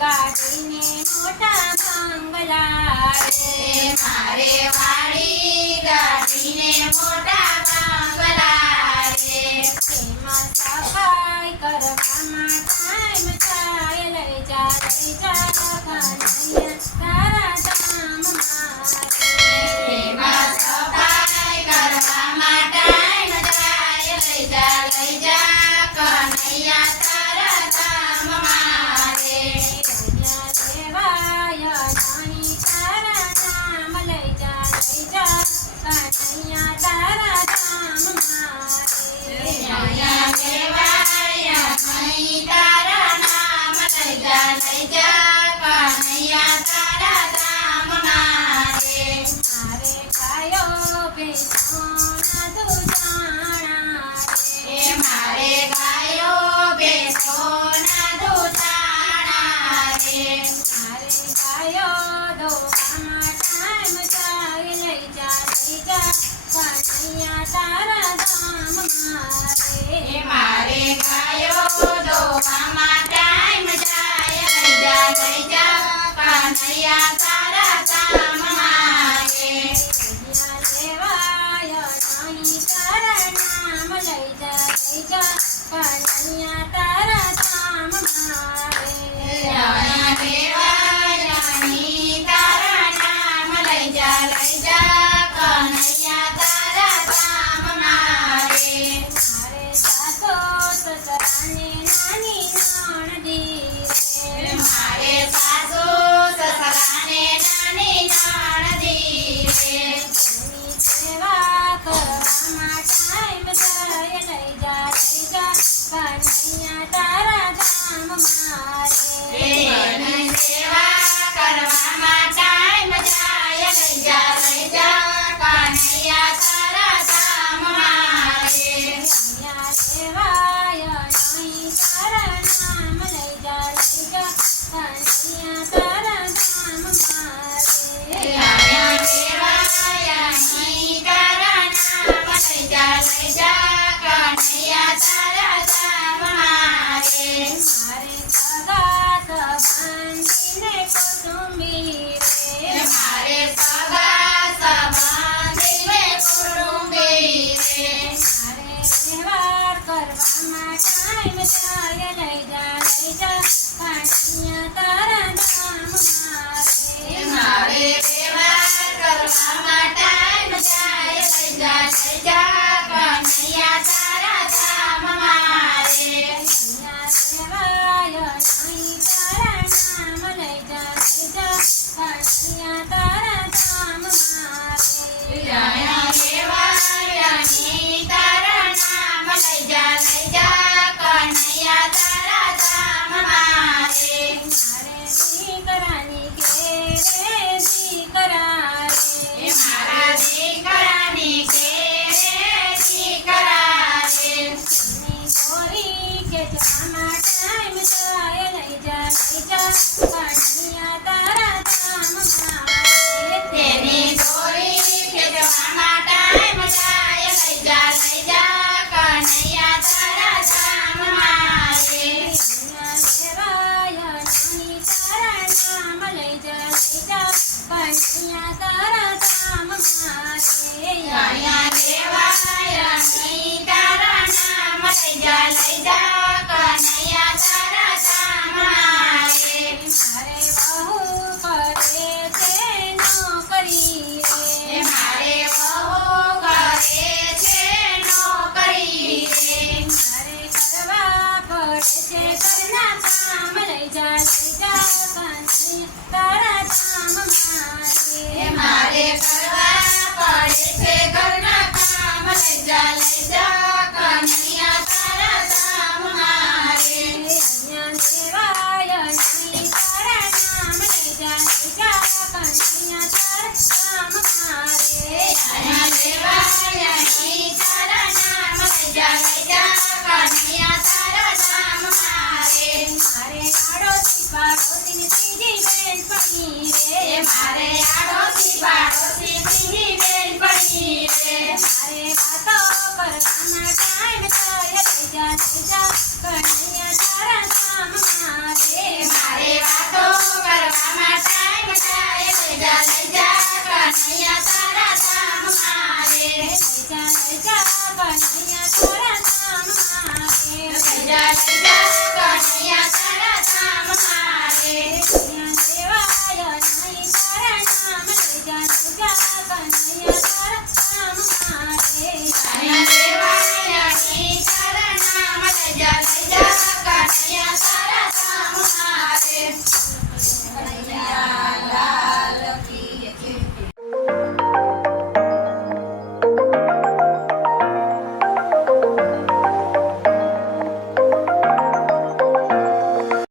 ગાડીને મોટા બંગલા રે મારે વાળી ગાડીને મોટા બંગલા રે તેમાં સફાઈ કરવામાં ટાઈમ થાય લઈ જા કનૈયા તારા ધામમાં રે એમાં સફાઈ કરવામાં ટાઈમ જાય લઈ જા કનૈયા તારા ધામમાં રે કન્યા દેવાય નહીં તારા નામ લઈ જા કનૈયા તારા ધામમાં રે કનૈયા દેવાય નહીં તારા નામ લઈ જા કનૈયા તારા ધામમાં રે મારે ગાયો બેસોના દૂધાણા રે મારે ગાયો બેસોના દૂધાણા રે મારે ગાયો દોવામાં ટાઈમ જાય લઈ જા કનૈયા તારા ધામમાં રે મારે ગાયો દોવામાં ટાઈમ જાય લઈ જા કનૈયા તારા ધામમાં રે કન્યા દેવાય નહીં તારા નામ લઈ જા કનૈયા તારા ધામમાં રે કનૈયા દેવાય નહીં તારા નામ લઈ જા કનૈયા તારા ધામમાં રે મારે સાસો સસરાને નાની નણદી રે મારે સાસુ સસરાને નાની નણદી રે એની સેવા કરવામાં ટાઈમ જાય લઈ જા કનૈયા તારા ધામમાં રે એની સેવા કરવામાં ટાઈમ જાય લઈ જા કનૈયા તારા ધામમાં રે કન્યા દેવાય નહીં તારા નામ લઈ જા કનૈયા તારા ધામમાં રે કનૈયા દેવાય નહીં તારા નામ લઈ જા કનૈયા તારા ધામમાં રે મારે સગા સંબંધીને કુટુંબી રે મારે સગા સંબંધીને કુટુંબી રે મારે તહેવાર કરવામાં ટાઈમ જાય લઈ જા કનૈયા તારા ધામમાં રે મારે તહેવાર કરવામાં ટાઈમ જાય લઈ જા કનૈયા તારા ધામમાં રે કન્યા દેવાય નહીં તારા નામ લઈ જા કનૈયા તારા ધામમાં રે કનૈયા દેવાય નહીં તારા નામ લઈ જા કનૈયા તારા ધામમાં રે મારે દીકરાની ઘેરે દીકરા રે મારા દીકરાની ઘેરે દીકરા રે એની ગોરી કે જવામાં ટાઈમ જાય લઈ જા કનૈયા તારા ધામમાં રે તેની દોરી ખેંચવામાં ટાઈમ જાય લઈ જા કનૈયા તારા ધામમાં રે કન્યા દેવાય નહીં તારા નામ લઈ જા કનૈયા તારા ધામમાં રે કનૈયા દેવાય નહીં તારા નામ લઈ જા કનૈયા તારા ધામમાં રે મારે બહુ કરે છે નોકરી રે મારે બહુ કરે છે નોકરી રે મારે કરવા પડે છે ઘરના કામ લઈ જા કનૈયા તારા ધામમાં રે મારે કરવા પડે છે ઘરના કામ લઈ જા કનૈયા તારા ધામમાં રે કન્યા દેવાય નહીં તારા નામ લઈ જા કનૈયા તારા ધામમાં રે કનૈયા દેવાય નહીં તારા નામ લઈ જા કનૈયા તારા ધામમાં રે મારે આડોશી પાડોશીને ત્રીજી બેન પડી રે મારે આડોશી પાડોશી ત્રીજી બેન પડી રે મારે વાતો કરવાના ટાઈમ થાય લઈ જા કનૈયા તારા ધામમાં રે મારે વાતો લઈ જા કનૈયા તારા ધામ મારે